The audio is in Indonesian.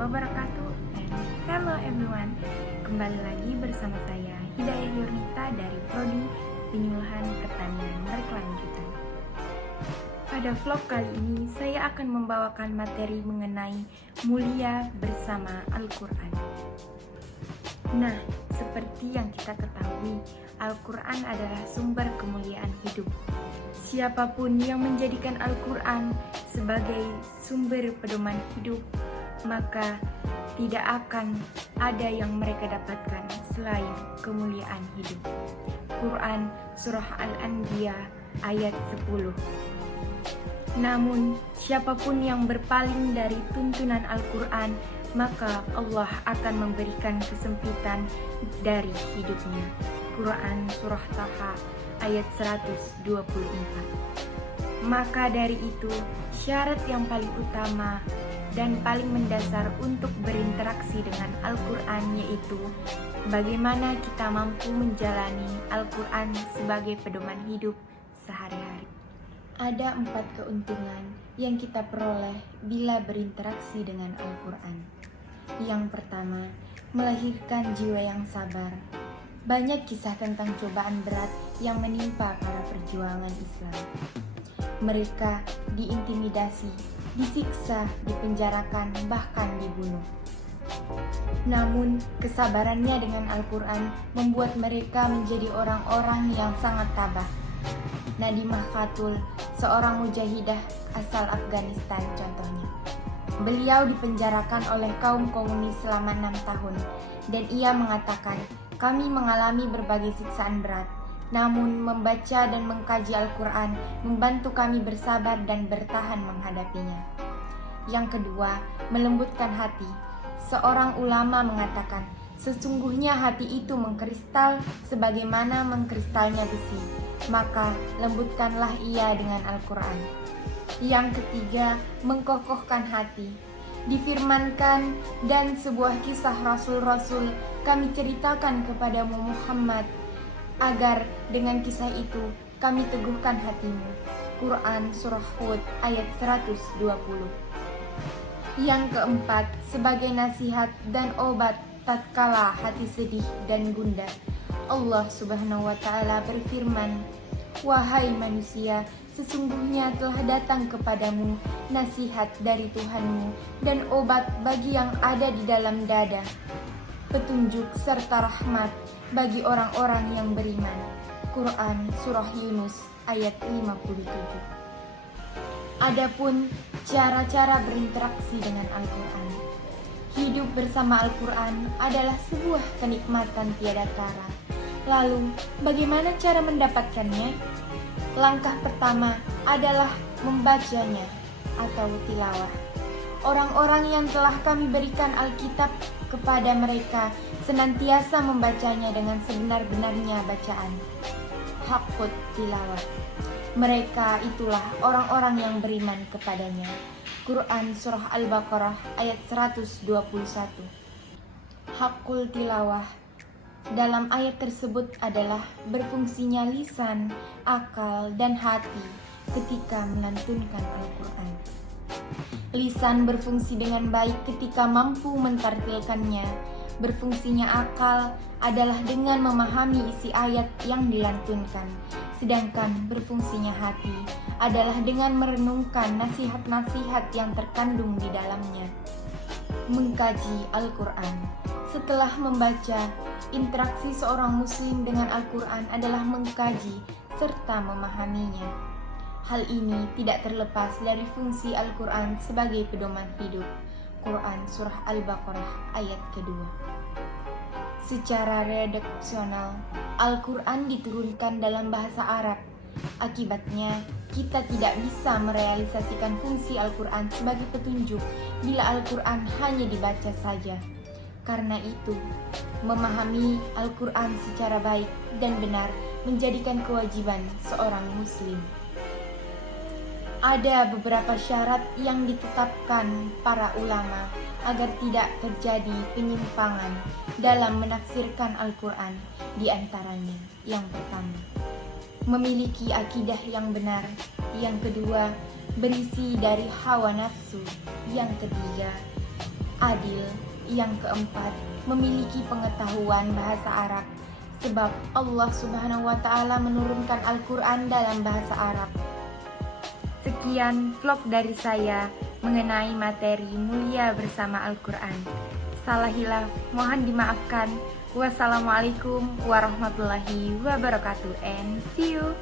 wabarakatuh. And hello everyone, kembali lagi bersama saya Hidayah Yurnita dari Prodi Penyuluhan Pertanian Berkelanjutan. Pada vlog kali ini saya akan membawakan materi mengenai mulia bersama Al-Quran. Nah, seperti yang kita ketahui, Al-Quran adalah sumber kemuliaan hidup. Siapapun yang menjadikan Al-Quran sebagai sumber pedoman hidup, maka tidak akan ada yang mereka dapatkan selain kemuliaan hidup. Quran Surah Al-Anbiya ayat 10. Namun, siapapun yang berpaling dari tuntunan Al-Quran, maka Allah akan memberikan kesempitan dari hidupnya. Quran Surah Taha ayat 124. Maka dari itu, syarat yang paling utama dan paling mendasar untuk berinteraksi dengan Al-Quran yaitu bagaimana kita mampu menjalani Al-Quran sebagai pedoman hidup sehari-hari. Ada 4 keuntungan yang kita peroleh bila berinteraksi dengan Al-Quran. Yang pertama, melahirkan jiwa yang sabar. Banyak kisah tentang cobaan berat yang menimpa para perjuangan Islam. Mereka diintimidasi, disiksa, dipenjarakan, bahkan dibunuh. Namun, kesabarannya dengan Al-Quran membuat mereka menjadi orang-orang yang sangat tabah. Nadimah Khatul, seorang mujahidah asal Afghanistan contohnya. Beliau dipenjarakan oleh kaum komunis selama 6 tahun, dan ia mengatakan, "Kami mengalami berbagai siksaan berat. Namun membaca dan mengkaji Al-Quran membantu kami bersabar dan bertahan menghadapinya." Yang kedua, melembutkan hati. Seorang ulama mengatakan, sesungguhnya hati itu mengkristal sebagaimana mengkristalnya besi, maka lembutkanlah ia dengan Al-Quran. Yang ketiga, mengkokohkan hati. Difirmankan, dan sebuah kisah Rasul-Rasul kami ceritakan kepadamu Muhammad, agar dengan kisah itu kami teguhkan hatimu. Quran Surah Hud ayat 120. Yang keempat, sebagai nasihat dan obat tatkala hati sedih dan gundah. Allah Subhanahu wa Ta'ala berfirman, "Wahai manusia, sesungguhnya telah datang kepadamu nasihat dari Tuhanmu dan obat bagi yang ada di dalam dada, petunjuk serta rahmat bagi orang-orang yang beriman." Quran Surah Yunus ayat 57. Adapun cara-cara berinteraksi dengan Al-Quran. Hidup bersama Al-Quran adalah sebuah kenikmatan tiada tara. Lalu, bagaimana cara mendapatkannya? Langkah pertama adalah membacanya atau tilawah. Orang-orang yang telah kami berikan Alkitab kepada mereka senantiasa membacanya dengan sebenar-benarnya bacaan. Haqqut tilawah. Mereka itulah orang-orang yang beriman kepadanya. Quran Surah Al-Baqarah ayat 121. Haqqul tilawah dalam ayat tersebut adalah berfungsinya lisan, akal, dan hati ketika melantunkan Al-Quran. Lisan berfungsi dengan baik ketika mampu mentartilkannya. Berfungsinya akal adalah dengan memahami isi ayat yang dilantunkan. Sedangkan berfungsinya hati adalah dengan merenungkan nasihat-nasihat yang terkandung di dalamnya. Mengkaji Al-Quran. Setelah membaca, interaksi seorang muslim dengan Al-Quran adalah mengkaji serta memahaminya. Hal ini tidak terlepas dari fungsi Al-Quran sebagai pedoman hidup. Quran Surah Al-Baqarah ayat kedua. Secara redaksional, Al-Quran diturunkan dalam bahasa Arab. Akibatnya, kita tidak bisa merealisasikan fungsi Al-Quran sebagai petunjuk bila Al-Quran hanya dibaca saja. Karena itu, memahami Al-Quran secara baik dan benar menjadikan kewajiban seorang muslim. Ada beberapa syarat yang ditetapkan para ulama agar tidak terjadi penyimpangan dalam menafsirkan Al-Quran. Di antaranya, yang pertama, memiliki akidah yang benar. Yang kedua, berisi dari hawa nafsu. Yang ketiga, Adil, yang keempat, memiliki pengetahuan bahasa Arab, sebab Allah Subhanahu wa Ta'ala menurunkan Al-Quran dalam bahasa Arab. Sekian vlog dari saya mengenai materi mulia bersama Al-Quran. Salah hilaf mohon dimaafkan. Wassalamualaikum warahmatullahi wabarakatuh, and see you.